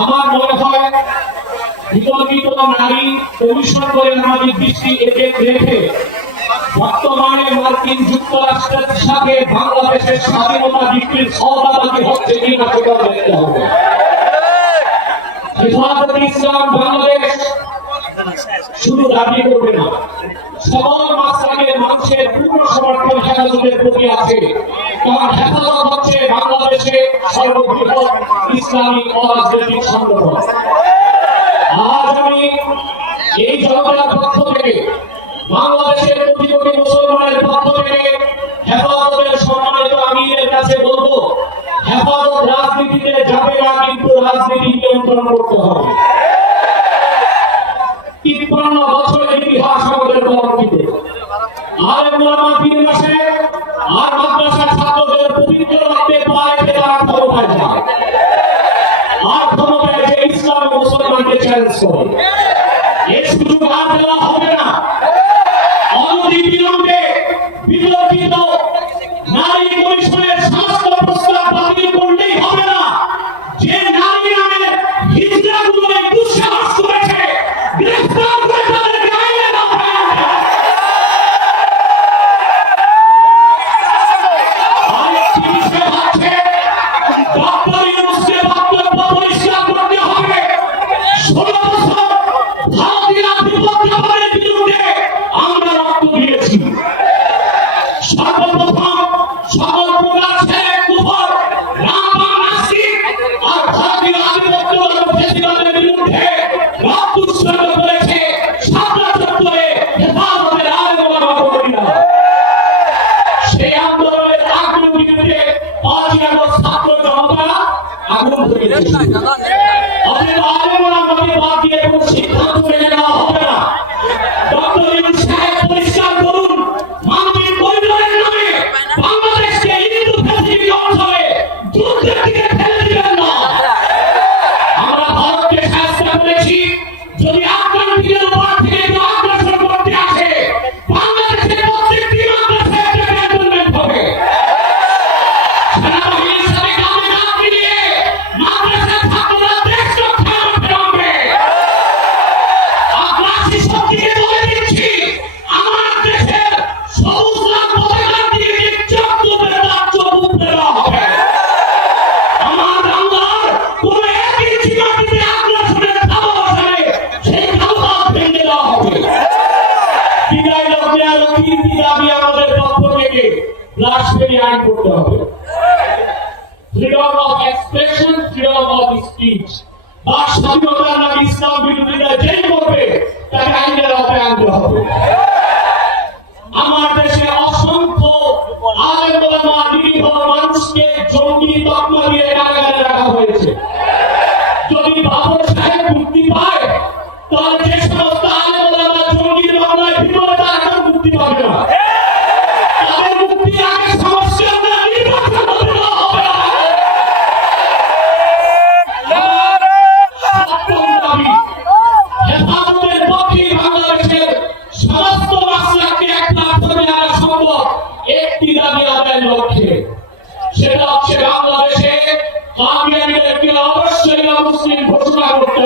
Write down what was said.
আমার মনে হয় বিতর্কিত নারী কমিশন করে আমাদের দৃষ্টি এতে রেখে বর্তমানে মার্কিন যুক্তরাষ্ট্রের সাথে বাংলাদেশের স্বাধীনতা বিক্রির সওদাবাজি হচ্ছে কিনা সেটা দেখতে হবে। হেফাজতে ইসলাম বাংলাদেশ শুধু দাবি করবে না, সকল মাসলাকের মানুষের পূর্ণ সমর্থন হেফাজতের প্রতি আছে, কারণ হেফাজত হচ্ছে বাংলাদেশে সর্ববৃহৎ ইসলামী অরাজনৈতিক সংগঠন। আজ আমি এই জনতার পক্ষ থেকে, বাংলাদেশের কোটি কোটি মুসলমানের পক্ষ থেকে হেফাজতের সম্মানিত আমিরের কাছে বলবো, হেফাজত রাজনীতিতে যাবে না, কিন্তু রাজনীতি নিয়ন্ত্রণ করতে হবে। 53 বছরের ইতিহাস আমাদের বর্ণিত। আলেম ওলামা পীর মাশায়েখ আর মাদ্রাসার ছাত্রদের পবিত্র রক্তে পায়ে তারা ক্ষমতায় যায়, আর ক্ষমতায় যে ইসলাম ও মুসলমানকে চ্যালেঞ্জ করে। এই সুযোগ আর দেওয়া হবে না। অনতিবিলম্বে বিতর্কিত নারী কমিশনের সমস্ত প্রস্তাব বাতিল করলেই হবে না। যে নারী নামে হিজড়াগুলোকে দুঃসাহস করেছে, গ্রেফতার করে তাদেরকে আইনের আওতায় আনতে হবে। আরেকটি বিষয় হচ্ছে, ডক্টর ইউনূসের বক্তব্য পরিষ্কার করতে হবে। 16 বছর ভারতীয় আধিপত্যবাদের বিরুদ্ধে আমরা রক্ত দিয়েছি। সর্বপ্রথম সকল প্রকাশের কুফর, রামবাম, নাস্তিক আর ভারতীয় আধিপত্যবাদের প্রেসিডেন্টের বিরুদ্ধে রক্ত উৎসর্গ করেছে শাপলা চত্বরে হেফাজতের আলেম ওলামা কর্মীরা। সেই আন্দোলনের আগুনের বিরুদ্ধে 5ই আগস্ট ছাত্র জনতা আগুন ধরিয়েছে। অতএব আলেম ওলামাকে বাদ দিয়ে কোনো সিদ্ধান্ত মেনে নেওয়া হবে না। ডক্টর ইউনূস সাহেব পরিষ্কার করুন, মানবিক করিডোরের নামে বাংলাদেশকে ইন্দো প্যাসিফিক অঞ্চলে যুদ্ধের দিকে ঠেলে দিবেন না। আমরা ভারতকে সাহায্য করেছি, যদি আটলান্টিকের উপর থেকে কেউ আগ্রাসন করতে আসে, বাংলাদেশের প্রত্যেকটি মাদ্রাসায় একটা ক্যান্টনমেন্ট হবে। সেনাবাহিনীর সাথে কাঁধে কাঁধ মিলিয়ে মাদ্রাসার ছাত্ররা দেশ রক্ষায় মাঠে নামবে। আগ্রাসী শক্তিকে বলে দিচ্ছি, আমার দেশের সবুজ লাল পতাকা দিয়ে যে চোখ তুলবে তার চোখ উপড়ে দেওয়া হবে। আমার বাংলার কোন এক ইঞ্চি মাটিতে আগ্রাসনের থাবা বসালে সেই থাবা ভেঙে দেওয়া হবে। বিদায় লগ্নে আরো 3টি দাবি আমাদের পক্ষ থেকে রাষ্ট্রীয় আইন করতে হবে। Freedom of expression, freedom of speech. বাক স্বাধীনতার নামে ইসলাম বিরোধীরা যেই করবে তাকে আইনের আওতায় আনতে হবে। আমার দেশে অসংখ্য আলেম ওলামা, নিরীহ মানুষকে জঙ্গি তকমা দিয়ে কারাগারে রাখা হয়েছে। যদি বাবর সাহেব মুক্তি পায়, তাহলে যে সমস্ত আলেম ওলামা জঙ্গির মামলায় ভিতরে তারা কেউ মুক্তি পাবে না। তাদের মুক্তির আগে সমস্যা না, নির্বাচন হতে দেওয়া হবে না। হেফাজতের পক্ষে বাংলাদেশের সমস্ত মাসলাককে একত্রে আনা সম্ভব একটি দাবি আদায়ের লক্ষ্যে। সেটা হচ্ছে বাংলাদেশে কামিয়াবিদেরকে অবশ্যই মুসলিম ঘোষণা করতে